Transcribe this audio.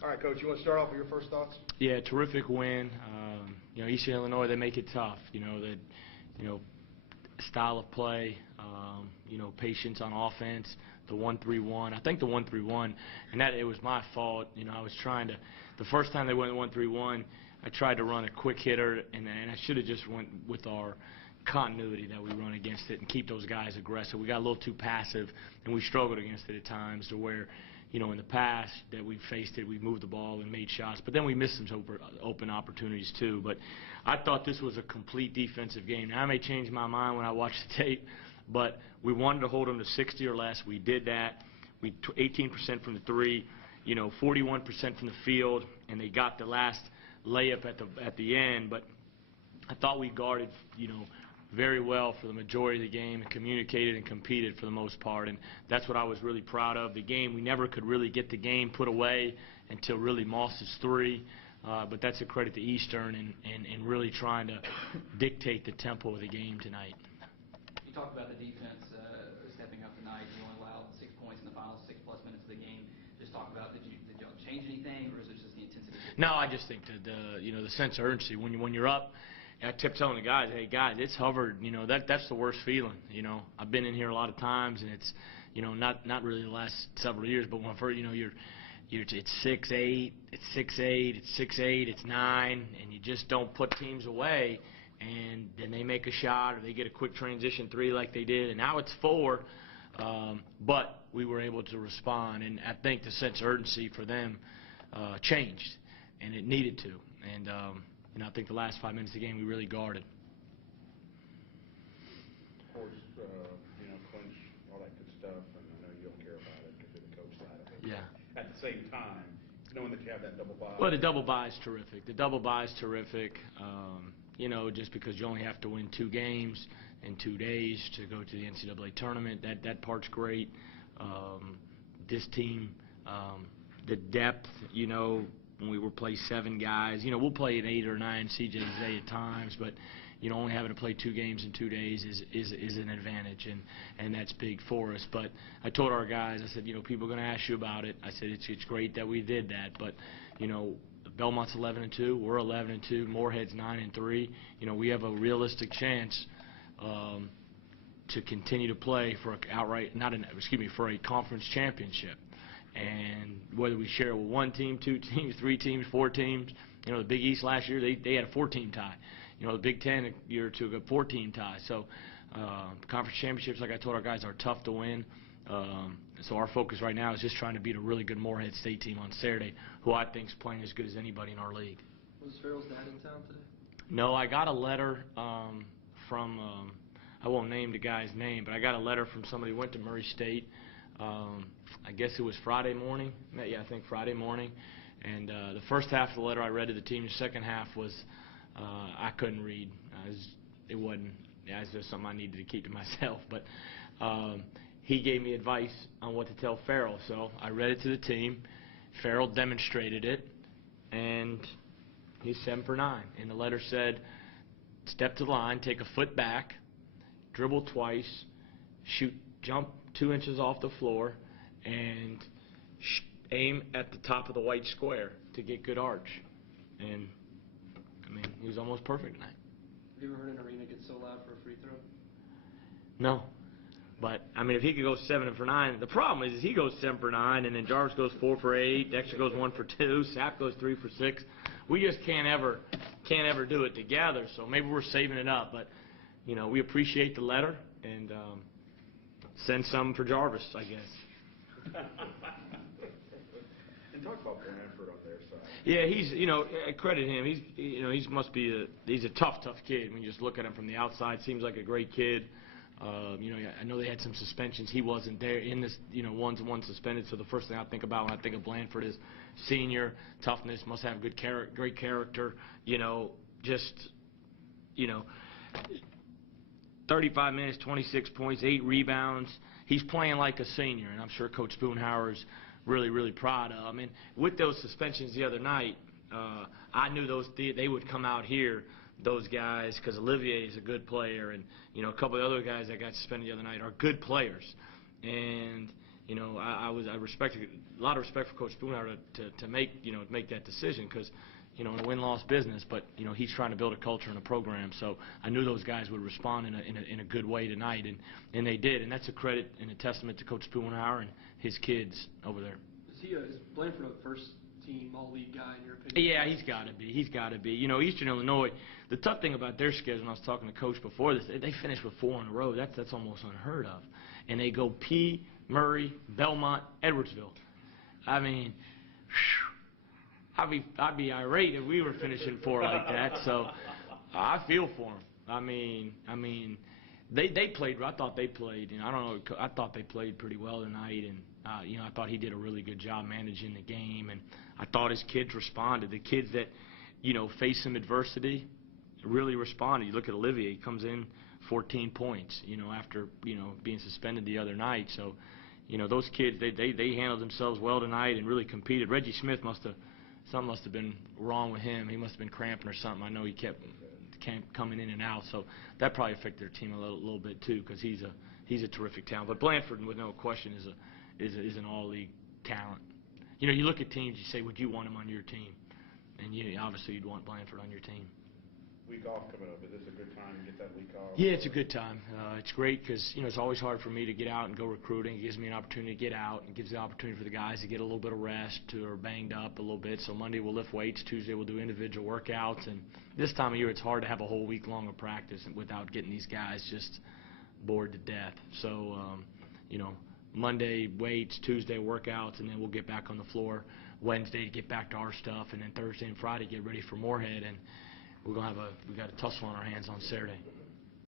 All right, Coach, you want to start off with your first thoughts? Yeah, terrific win. You know, Eastern Illinois, they make it tough. You know, that, you know, style of play, you know, patience on offense, the 1-3-1. I think the 1-3-1, and that it was my fault. You know, I was trying to, the first time they went 1-3-1, I tried to run a quick hitter, and I should have just went with our continuity that we run against it and keep those guys aggressive. We got a little too passive, and we struggled against it at times to where, you know, in the past that we've faced it, we've moved the ball and made shots, but then we missed some open opportunities too. But I thought this was a complete defensive game. Now, I may change my mind when I watch the tape, but we wanted to hold them to 60 or less. We did that. We 18% from the three, you know, 41% from the field, and they got the last layup at the end. But I thought we guarded, you know, very well for the majority of the game and communicated and competed for the most part, and that's what I was really proud of. The game, we never could really get the game put away until really Moss's three, but that's a credit to Eastern and really trying to dictate the tempo of the game tonight. You talked about the defense stepping up tonight. You only allowed 6 points in the final 6+ minutes of the game. Just talk about, did y'all change anything, or is it just the intensity? No, I just think that you know, the sense of urgency when you're up. I kept telling the guys, hey guys, it's hovered. You know, that's the worst feeling. You know, I've been in here a lot of times, and it's, you know, not really the last several years, but when first, you know, it's 6-8, it's 6-8, it's 6-8, it's 9, and you just don't put teams away, and then they make a shot or they get a quick transition three like they did, and now it's 4, but we were able to respond, and I think the sense of urgency for them changed, and it needed to, and you know, I think the last 5 minutes of the game we really guarded. Of course, you know, clinch, all that good stuff, and I know you don't care about it because you're the coach side of it. Yeah. At the same time, knowing that you have that double bye. Well, the double bye is terrific. The double bye is terrific. You know, just because you only have to win 2 games in 2 days to go to the NCAA tournament, that part's great. This team, the depth, you know, when we will play 7 guys, you know, we'll play an 8 or 9 CJJ at times, but, you know, only having to play 2 games in 2 days is an advantage, and that's big for us. But I told our guys, I said, you know, people are going to ask you about it. I said, it's great that we did that, but, you know, Belmont's 11-2, we're 11-2, Moorhead's 9-3. You know, we have a realistic chance to continue to play for for a conference championship. And whether we share with 1 team, 2 teams, 3 teams, 4 teams, you know, the Big East last year, they had a 4-team tie. You know, the Big Ten a year or two ago, 4-team tie. So conference championships, like I told our guys, are tough to win. So our focus right now is just trying to beat a really good Moorhead State team on Saturday, who I think is playing as good as anybody in our league. Was Farrell's dad in town today? No, I got a letter from, I won't name the guy's name, but I got a letter from somebody who went to Murray State. I guess it was Friday morning. Yeah, I think Friday morning. And the first half of the letter I read to the team. The second half was I couldn't read. It wasn't. Yeah, it's just something I needed to keep to myself. But he gave me advice on what to tell Farrell. So I read it to the team. Farrell demonstrated it, and he's 7 for 9. And the letter said, step to the line, take a foot back, dribble twice, jump 2 inches off the floor, and aim at the top of the white square to get good arch. And, I mean, he was almost perfect tonight. Have you ever heard an arena get so loud for a free throw? No. But, I mean, if he could go 7 for 9, the problem is he goes 7 for 9, and then Jarvis goes 4 for 8, Dexter goes 1 for 2, Sapp goes 3 for 6. We just can't ever do it together, so maybe we're saving it up. But, you know, we appreciate the letter, and send some for Jarvis, I guess. And talk about Blanford on their side. Yeah, he's, you know, I credit him. He's, you know, he's a tough kid. When you just look at him from the outside, seems like a great kid. You know, I know they had some suspensions. He wasn't there in this, you know, one suspended. So the first thing I think about when I think of Blanford is senior, toughness, must have great character. You know, just, you know, 35 minutes, 26 points, 8 rebounds. He's playing like a senior, and I'm sure Coach Spoonhauer's really proud of him. And with those suspensions the other night, I knew they would come out here, those guys, because Olivier is a good player, and, you know, a couple of other guys that got suspended the other night are good players. And, you know, I respected a lot of respect for Coach Spoonhour to make that decision because, you know, in a win-loss business, but, you know, he's trying to build a culture and a program. So I knew those guys would respond in a good way tonight, and they did. And that's a credit and a testament to Coach Spoonhour and his kids over there. Is Blanford a first-team all-league guy in your opinion? Yeah, he's got to be. He's got to be. You know, Eastern Illinois, the tough thing about their schedule, and I was talking to Coach before this, they finished with 4 in a row. That's almost unheard of. And they go P, Murray, Belmont, Edwardsville. I mean, I'd be irate if we were finishing 4 like that. So I feel for them. I mean, they played. I thought they played. You know, I don't know. I thought they played pretty well tonight, and you know, I thought he did a really good job managing the game, and I thought his kids responded. The kids that, you know, face some adversity really responded. You look at Olivier; he comes in 14 points. You know, after, you know, being suspended the other night. So, you know, those kids they handled themselves well tonight and really competed. Reggie Smith something must have been wrong with him. He must have been cramping or something. I know he kept coming in and out, so that probably affected their team a little bit too, because he's a terrific talent. But Blanford, with no question, is an all-league talent. You know, you look at teams, you say, would you want him on your team? And obviously you'd want Blanford on your team. Week off coming up. Is this a good time to get that week off? Yeah, it's a good time. It's great because, you know, it's always hard for me to get out and go recruiting. It gives me an opportunity to get out. It gives the opportunity for the guys to get a little bit of rest or banged up a little bit. So Monday we'll lift weights. Tuesday we'll do individual workouts. And this time of year it's hard to have a whole week long of practice without getting these guys just bored to death. So, you know, Monday weights, Tuesday workouts, and then we'll get back on the floor Wednesday to get back to our stuff, and then Thursday and Friday get ready for Moorhead. And we got a tussle on our hands on Saturday.